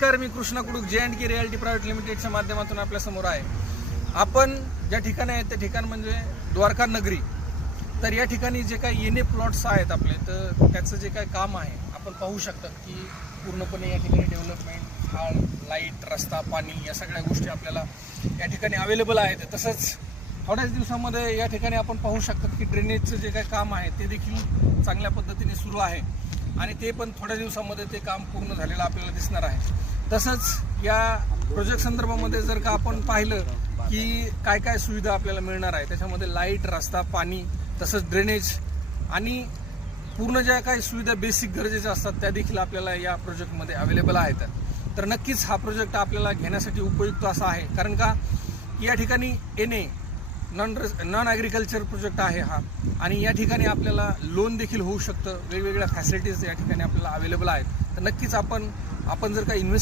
नमस्कार, मी Krishna कुडूक J&K realty private लिमिटेडच्या माध्यमातून आपल्या समोर आहे. आपण ज्या ठिकाणी आहे ते ठिकाण म्हणजे द्वारका नगरी. तर या ठिकाणी जे काही येणे प्लॉट्स आहेत आपले, तर त्याचं जे काही काम आहे आपण पाहू शकता की पूर्णपणे या ठिकाणी डेव्हलपमेंट, हाळ, लाईट, रस्ता, पाणी या सगळ्या गोष्टी आपल्याला या ठिकाणी अवेलेबल आहेत. तसंच थोड्याच दिवसामध्ये या ठिकाणी आपण पाहू शकतात की ड्रेनेजचं जे काही काम आहे ते देखील चांगल्या पद्धतीने सुरू आहे आणि ते पण थोड्या दिवसामध्ये ते काम पूर्ण झालेलं आपल्याला दिसणार आहे. तसंच या प्रोजेक्ट संदर्भामध्ये जर का आपण पाहिलं की काय काय सुविधा आपल्याला मिळणार आहे, त्याच्यामध्ये लाईट, रस्ता, पाणी, तसंच ड्रेनेज आणि पूर्ण ज्या काही सुविधा बेसिक गरजेच्या असतात त्या देखील आपल्याला या प्रोजेक्टमध्ये अवेलेबल आहेत. तर नक्कीच हा प्रोजेक्ट आपल्याला घेण्यासाठी उपयुक्त असा आहे, कारण का या ठिकाणी येणे नॉन ॲग्रिकल्चर प्रोजेक्ट आहे हा, आणि या ठिकाणी आपल्याला लोन देखील होऊ शकतं. वेगवेगळ्या फॅसिलिटीज या ठिकाणी आपल्याला अवेलेबल आहेत. तर नक्कीच आपण जर का इन्व्हेस्ट